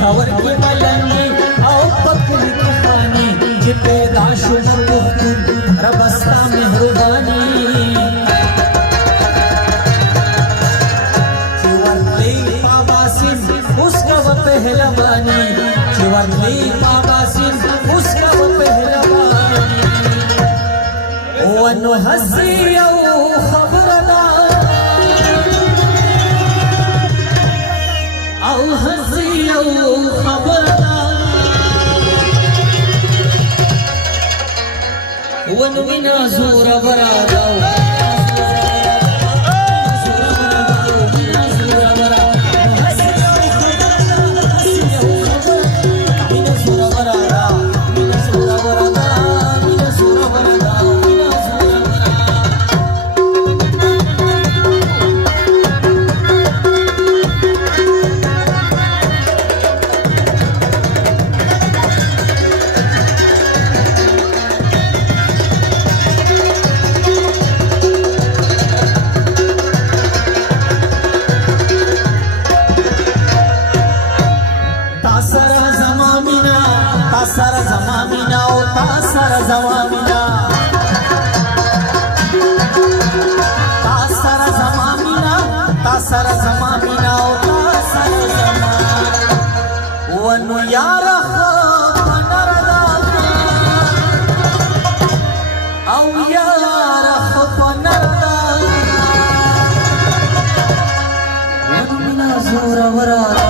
खबर की मलंगी आओ पकड़ी की खानी जे पैदा शुरू रबस्ता मेहरबानी चिवरली पाबासिन उसका वो पहलवानी चिवरली पाबासिन उसका वो पहलवानी वनो हसियो खबरदा औ हसियो खबरदा वनो बिना जोर बरादा तासर जमामिना ओ तासर जमामिना तासर जमामिना तासर जमामिना ओ तासर जमामिना वनु यार खनरदा औ यार खनरदा वनु बिना जोर वरादा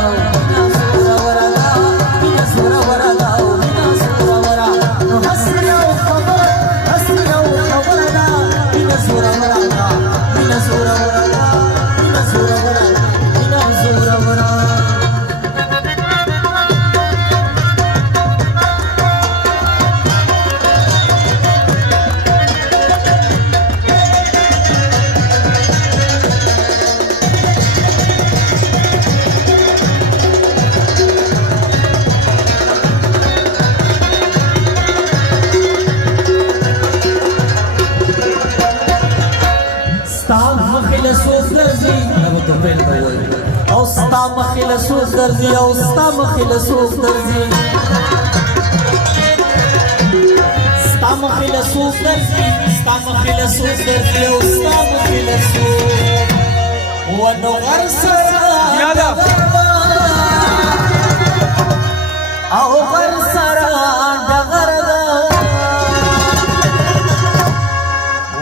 اوستا مخیل سوز درزی اوستا مخیل سوز درزی ستا مخیل سوز درزی ستا مخیل سوز درزی اوستا مخیل سوز ونو غرسرا او غرسرا دغردا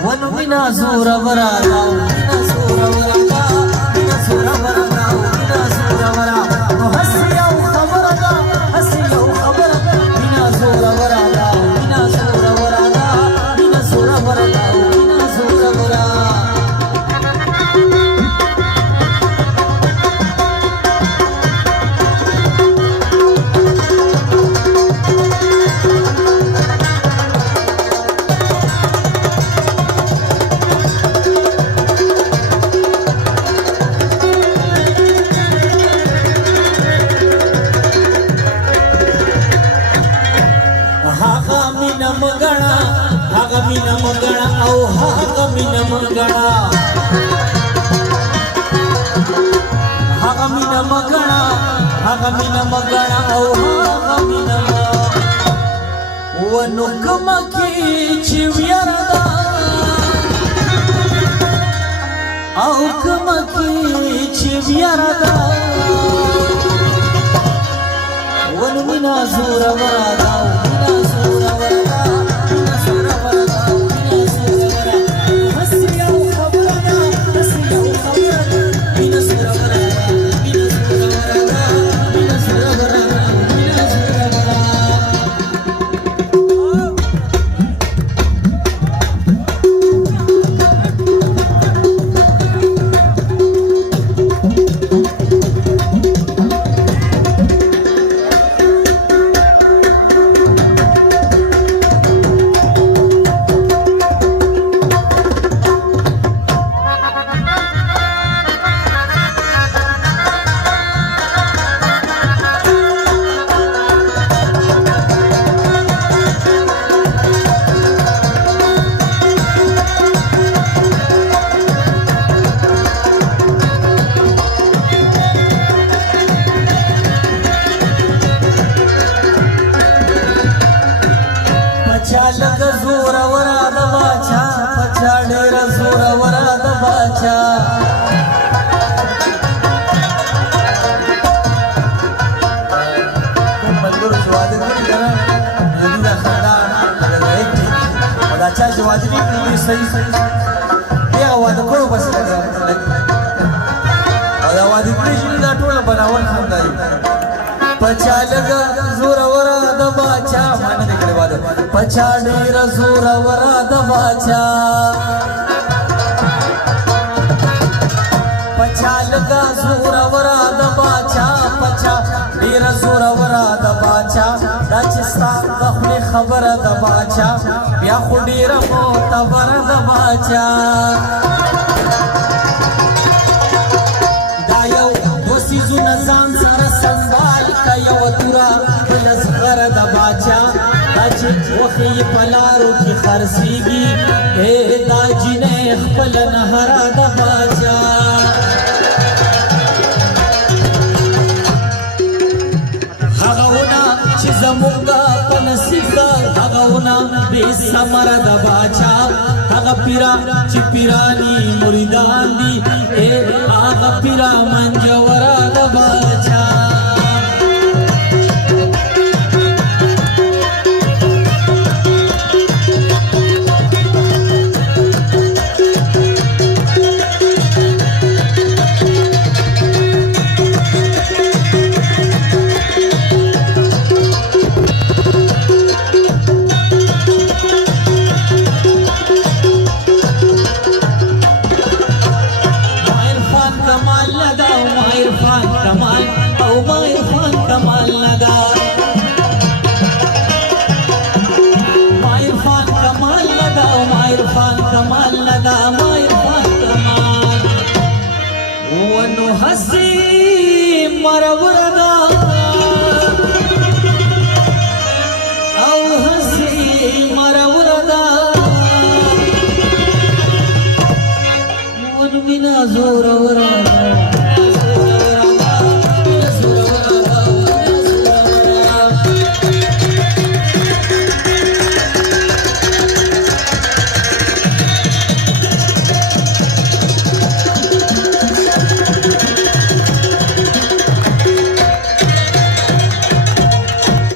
ونو بنا زور برادا بنا زور برادا بنا زور برادا بنا زور برادا نو حسيا وخبردا حسيا وخبردا بنا زور برادا بنا زور برادا بنا زور برادا بنا زور برادا Hagamina magana au hagamina magana hagamina magana hagamina magana au hagamina wanu kamaki chivyarada au kamaki chivyarada wanu mina zura warada mina zura warada ملګرو چې واده کړي که نه د دوی دا خندان هغه ضعیف دي او دا چا چې واده نه کړي دوی صحیح دی هغه واده کړو بس او دا واده کړي چې دا ټوله بناول خندا دي پچا لګه زوروره د باچا ما نه دی کړی واده پچا ډېره زوروره د باچا پچا لګه زوروره د باچا پچا ډېره زوروره د باچا دا چې ستا د خولې خبره د باچا بیا خو ډېره معتبره د باچا دا یو دوه څیزونه ځان سره سنبال که یو توره بله زغره د باچا دا چې وښې یې په لارو کې خرڅېږي دا جینۍ خپله نهره د باچا چې زمونږه په نصیب ده هغه ونه بې ثمره د باچا هغه پیرا چې پیراني مریدان دي هغه پیرا منجوره د باچا ونو حسی مروردا